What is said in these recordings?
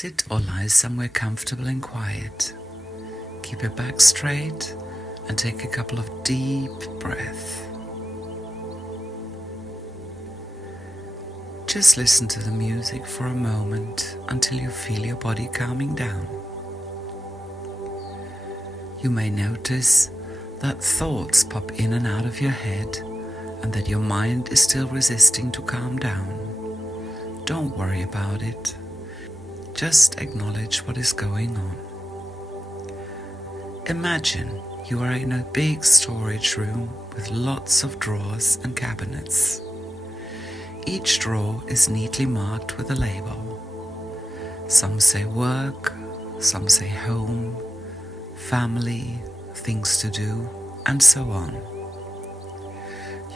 Sit or lie somewhere comfortable and quiet. Keep your back straight and take a couple of deep breaths. Just listen to the music for a moment until you feel your body calming down. You may notice that thoughts pop in and out of your head and that your mind is still resisting to calm down. Don't worry about it. Just acknowledge what is going on. Imagine you are in a big storage room with lots of drawers and cabinets. Each drawer is neatly marked with a label. Some say work, some say home, family, things to do, and so on.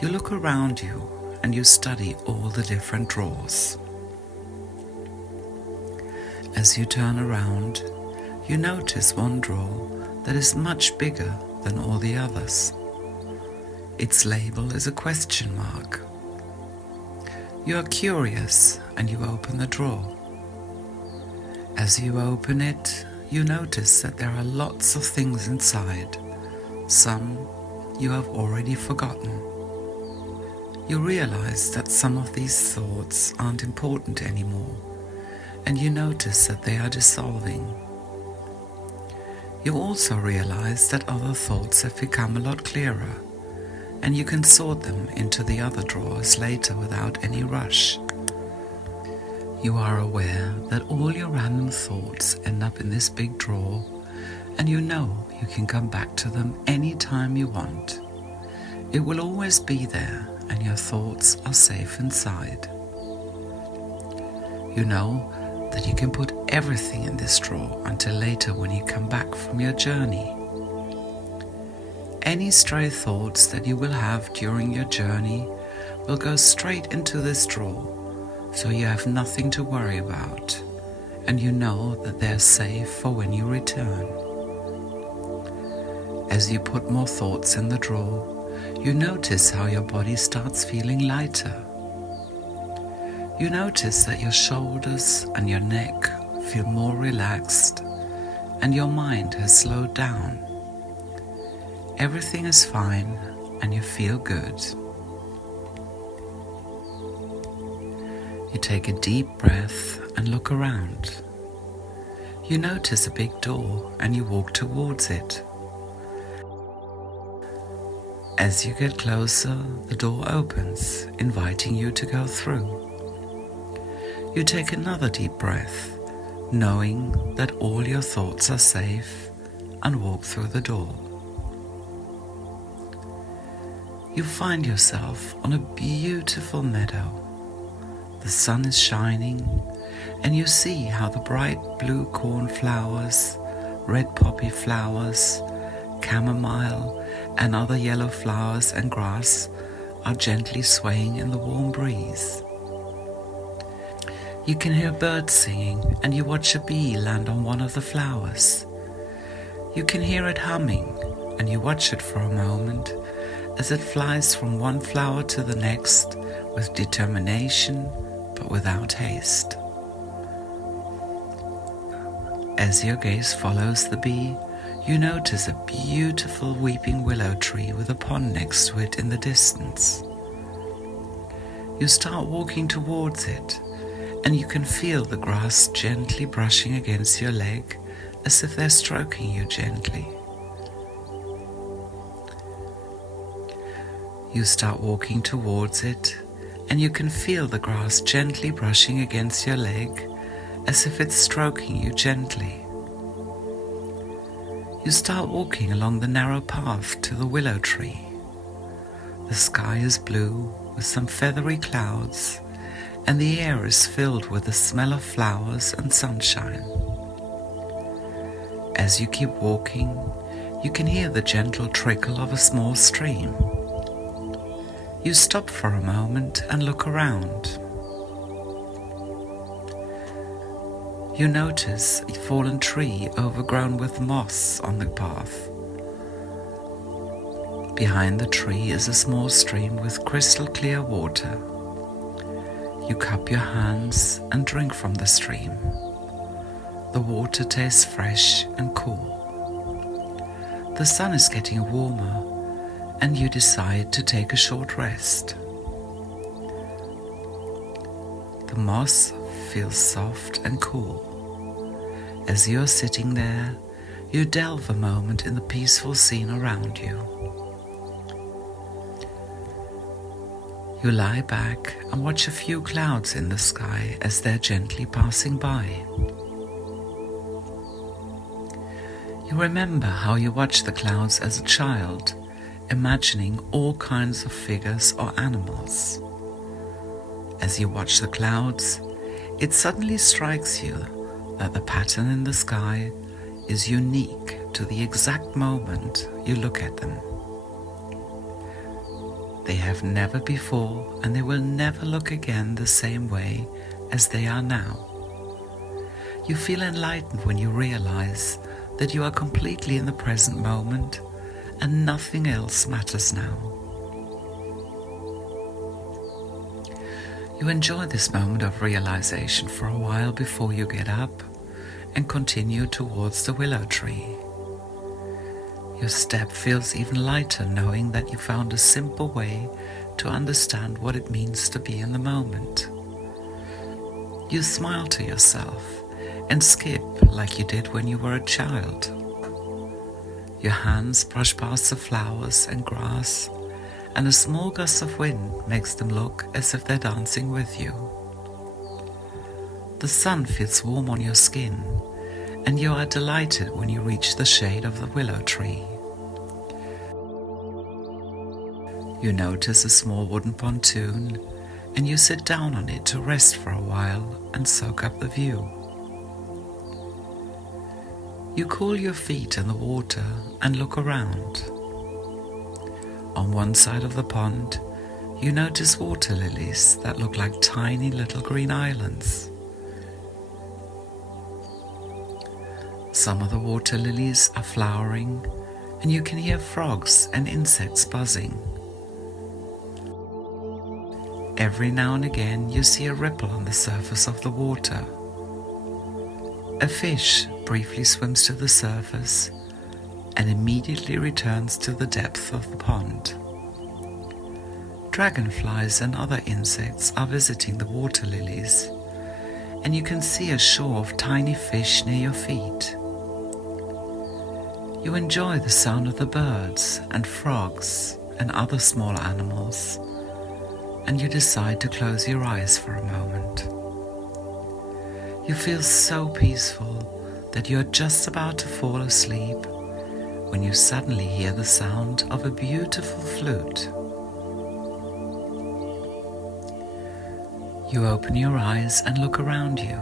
You look around you and you study all the different drawers. As you turn around, you notice one drawer that is much bigger than all the others. Its label is a question mark. You are curious and you open the drawer. As you open it, you notice that there are lots of things inside. Some you have already forgotten. You realize that some of these thoughts aren't important anymore, and you notice that they are dissolving. You also realize that other thoughts have become a lot clearer, and you can sort them into the other drawers later without any rush. You are aware that all your random thoughts end up in this big drawer, and you know you can come back to them any time you want. It will always be there, and your thoughts are safe inside. You know that you can put everything in this drawer until later when you come back from your journey. Any stray thoughts that you will have during your journey will go straight into this drawer, so you have nothing to worry about, and you know that they are safe for when you return. As you put more thoughts in the drawer, you notice how your body starts feeling lighter. You notice that your shoulders and your neck feel more relaxed, and your mind has slowed down. Everything is fine, and you feel good. You take a deep breath and look around. You notice a big door and you walk towards it. As you get closer, the door opens, inviting you to go through. You take another deep breath, knowing that all your thoughts are safe, and walk through the door. You find yourself on a beautiful meadow. The sun is shining, and you see how the bright blue cornflowers, red poppy flowers, chamomile, and other yellow flowers and grass are gently swaying in the warm breeze. You can hear birds singing, and you watch a bee land on one of the flowers. You can hear it humming, and you watch it for a moment as it flies from one flower to the next with determination but without haste. As your gaze follows the bee, you notice a beautiful weeping willow tree with a pond next to it in the distance. You start walking towards it, and you can feel the grass gently brushing against your leg as if they're stroking you gently. You start walking towards it, and you can feel the grass gently brushing against your leg as if it's stroking you gently. You start walking along the narrow path to the willow tree. The sky is blue with some feathery clouds, and the air is filled with the smell of flowers and sunshine. As you keep walking, you can hear the gentle trickle of a small stream. You stop for a moment and look around. You notice a fallen tree overgrown with moss on the path. Behind the tree is a small stream with crystal clear water. You cup your hands and drink from the stream. The water tastes fresh and cool. The sun is getting warmer, and you decide to take a short rest. The moss feels soft and cool. As you are sitting there, you delve a moment in the peaceful scene around you. You lie back and watch a few clouds in the sky as they're gently passing by. You remember how you watched the clouds as a child, imagining all kinds of figures or animals. As you watch the clouds, it suddenly strikes you that the pattern in the sky is unique to the exact moment you look at them. They have never before, and they will never look again the same way as they are now. You feel enlightened when you realize that you are completely in the present moment and nothing else matters now. You enjoy this moment of realization for a while before you get up and continue towards the willow tree. Your step feels even lighter knowing that you found a simple way to understand what it means to be in the moment. You smile to yourself and skip like you did when you were a child. Your hands brush past the flowers and grass, and a small gust of wind makes them look as if they're dancing with you. The sun feels warm on your skin, and you are delighted when you reach the shade of the willow tree. You notice a small wooden pontoon, and you sit down on it to rest for a while and soak up the view. You cool your feet in the water and look around. On one side of the pond, you notice water lilies that look like tiny little green islands. Some of the water lilies are flowering, and you can hear frogs and insects buzzing. Every now and again you see a ripple on the surface of the water. A fish briefly swims to the surface and immediately returns to the depth of the pond. Dragonflies and other insects are visiting the water lilies, and you can see a shore of tiny fish near your feet. You enjoy the sound of the birds and frogs and other small animals, and you decide to close your eyes for a moment. You feel so peaceful that you are just about to fall asleep when you suddenly hear the sound of a beautiful flute. You open your eyes and look around you.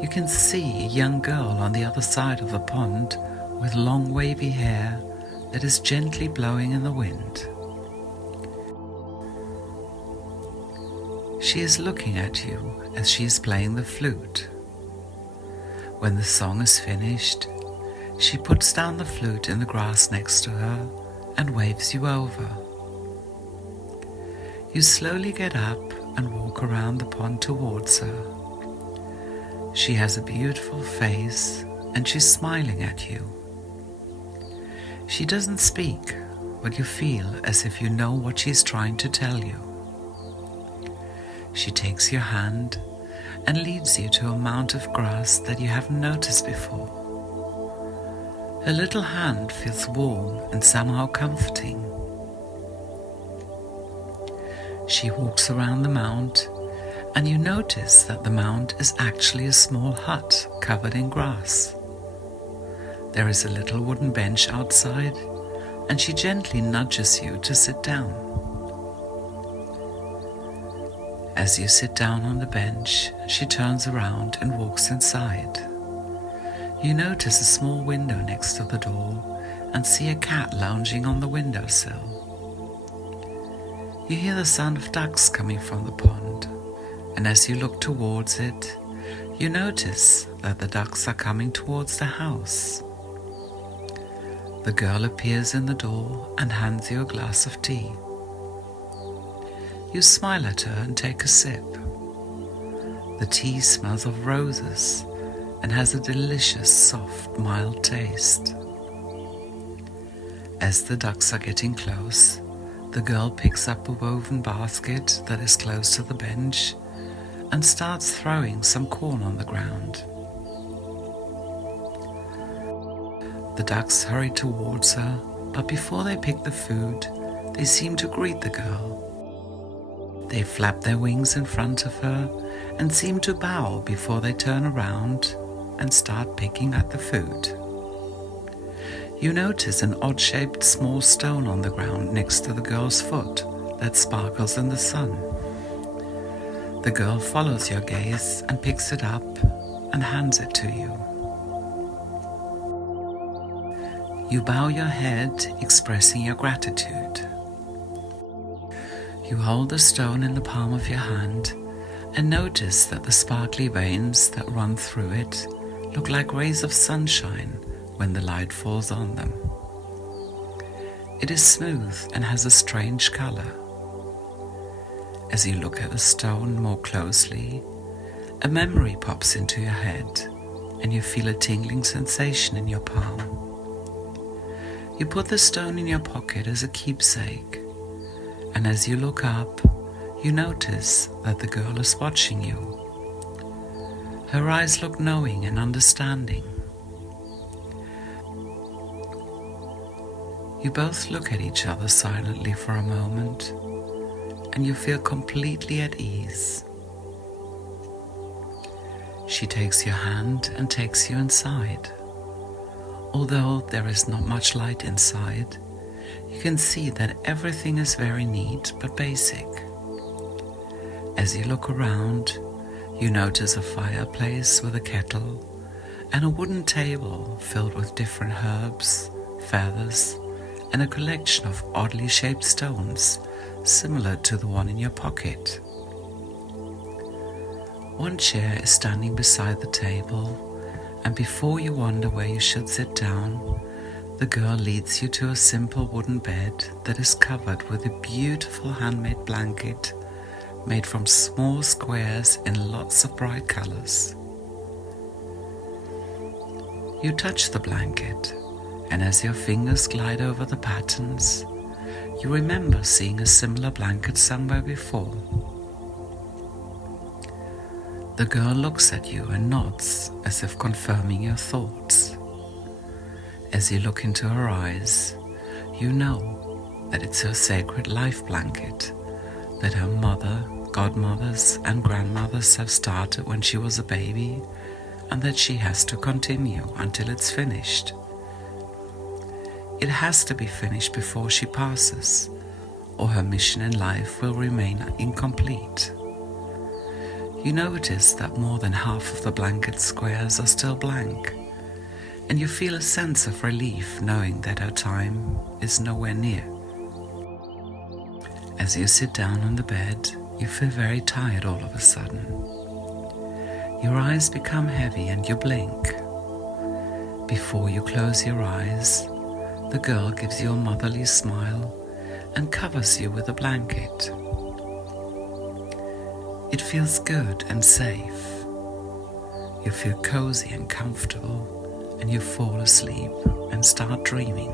You can see a young girl on the other side of the pond with long wavy hair that is gently blowing in the wind. She is looking at you as she is playing the flute. When the song is finished, she puts down the flute in the grass next to her and waves you over. You slowly get up and walk around the pond towards her. She has a beautiful face and she's smiling at you. She doesn't speak, but you feel as if you know what she's trying to tell you. She takes your hand and leads you to a mound of grass that you haven't noticed before. Her little hand feels warm and somehow comforting. She walks around the mound, and you notice that the mound is actually a small hut covered in grass. There is a little wooden bench outside, and she gently nudges you to sit down. As you sit down on the bench, she turns around and walks inside. You notice a small window next to the door and see a cat lounging on the windowsill. You hear the sound of ducks coming from the pond, and as you look towards it, you notice that the ducks are coming towards the house. The girl appears in the door and hands you a glass of tea. You smile at her and take a sip. The tea smells of roses and has a delicious, soft, mild taste. As the ducks are getting close, the girl picks up a woven basket that is close to the bench and starts throwing some corn on the ground. The ducks hurry towards her, but before they pick the food, they seem to greet the girl. They flap their wings in front of her and seem to bow before they turn around and start picking at the food. You notice an odd-shaped small stone on the ground next to the girl's foot that sparkles in the sun. The girl follows your gaze and picks it up and hands it to you. You bow your head, expressing your gratitude. You hold the stone in the palm of your hand and notice that the sparkly veins that run through it look like rays of sunshine when the light falls on them. It is smooth and has a strange color. As you look at the stone more closely, a memory pops into your head and you feel a tingling sensation in your palm. You put the stone in your pocket as a keepsake, and as you look up, you notice that the girl is watching you. Her eyes look knowing and understanding. You both look at each other silently for a moment, and you feel completely at ease. She takes your hand and takes you inside. Although there is not much light inside, you can see that everything is very neat but basic. As you look around, you notice a fireplace with a kettle and a wooden table filled with different herbs, feathers, and a collection of oddly shaped stones similar to the one in your pocket. One chair is standing beside the table, and before you wonder where you should sit down, the girl leads you to a simple wooden bed that is covered with a beautiful handmade blanket made from small squares in lots of bright colors. You touch the blanket, and as your fingers glide over the patterns, you remember seeing a similar blanket somewhere before. The girl looks at you and nods as if confirming your thoughts. As you look into her eyes, you know that it's her sacred life blanket that her mother, godmothers, and grandmothers have started when she was a baby, and that she has to continue until it's finished. It has to be finished before she passes, or her mission in life will remain incomplete. You notice that more than half of the blanket squares are still blank, and you feel a sense of relief knowing that her time is nowhere near. As you sit down on the bed, you feel very tired all of a sudden. Your eyes become heavy and you blink. Before you close your eyes, the girl gives you a motherly smile and covers you with a blanket. It feels good and safe. You feel cozy and comfortable, and you fall asleep and start dreaming.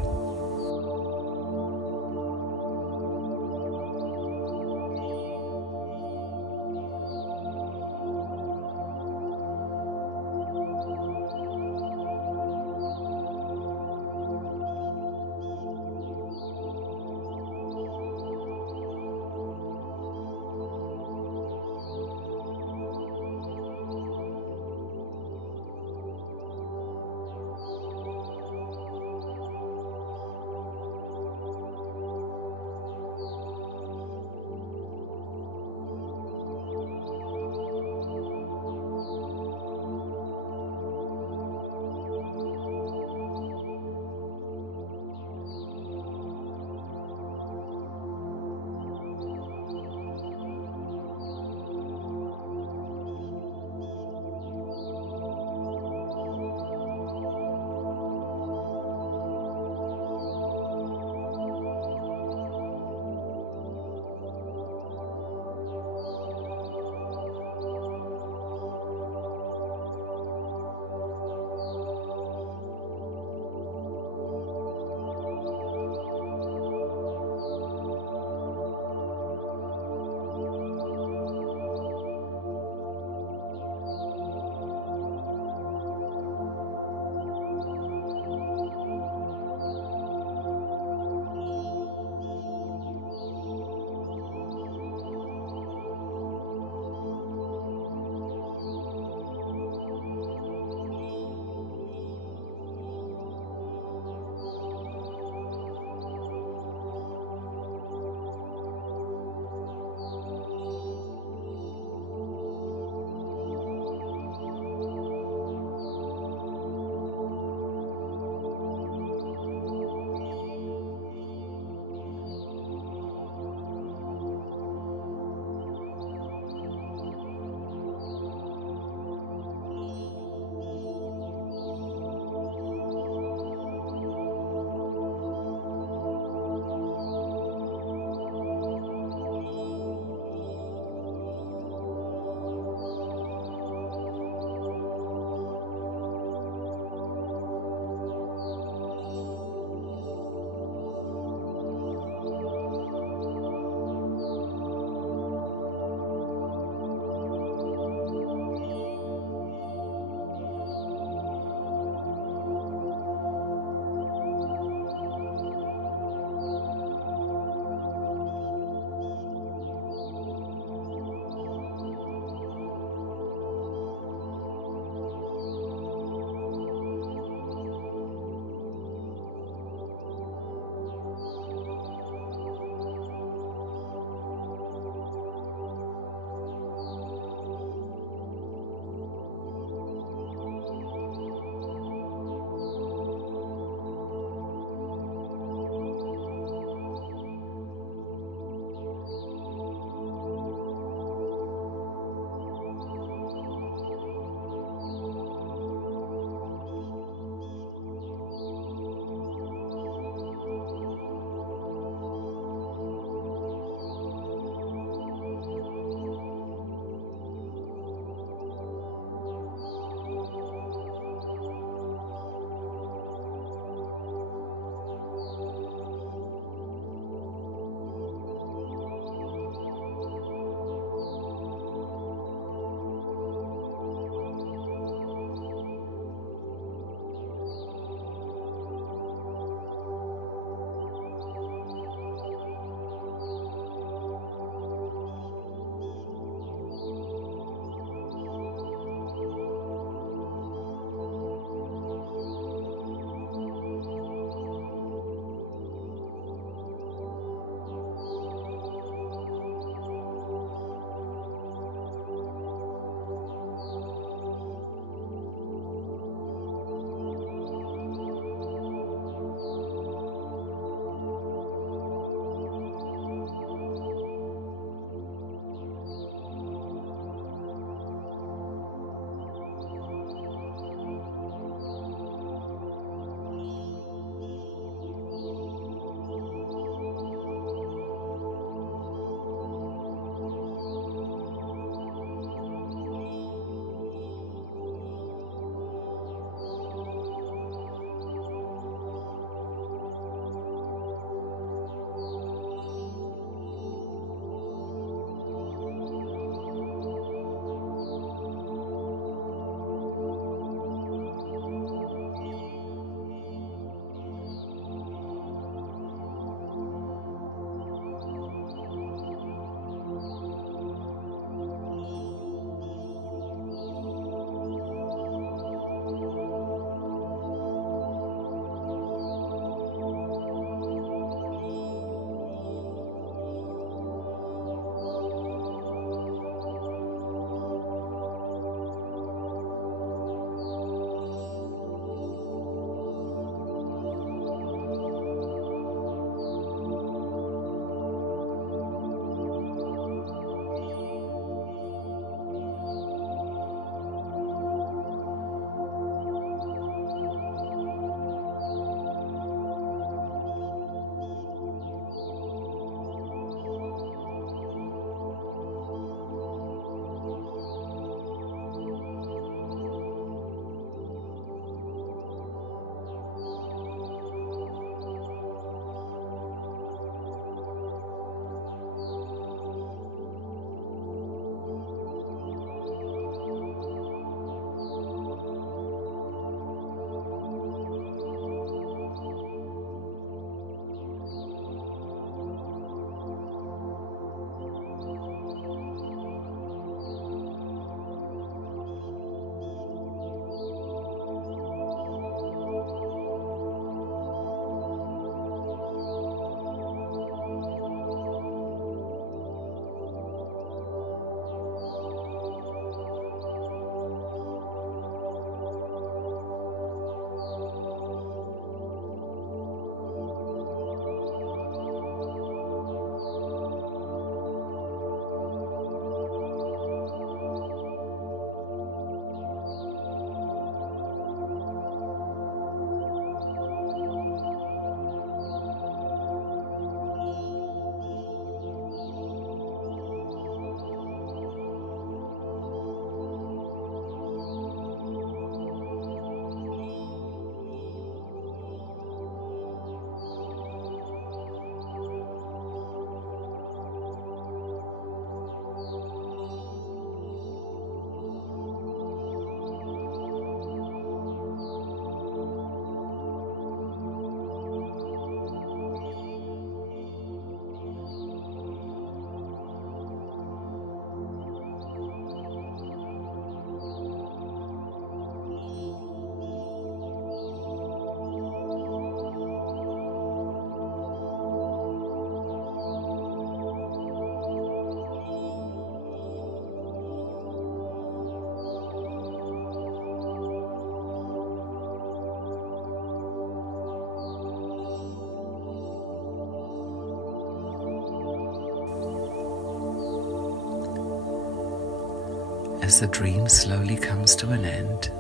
As the dream slowly comes to an end,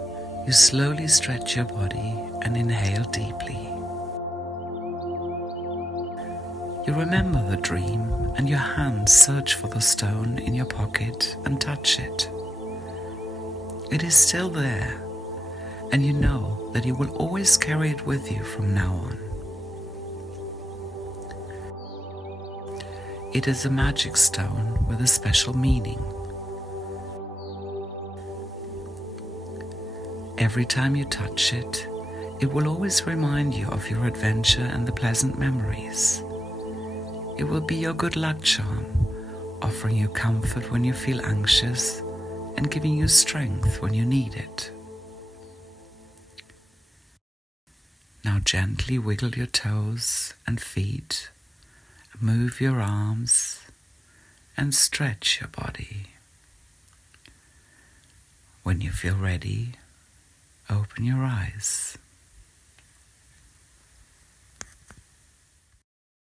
you slowly stretch your body and inhale deeply. You remember the dream and your hands search for the stone in your pocket and touch it. It is still there, and you know that you will always carry it with you from now on. It is a magic stone with a special meaning. Every time you touch it, it will always remind you of your adventure and the pleasant memories. It will be your good luck charm, offering you comfort when you feel anxious and giving you strength when you need it. Now gently wiggle your toes and feet, move your arms and stretch your body. When you feel ready, open your eyes.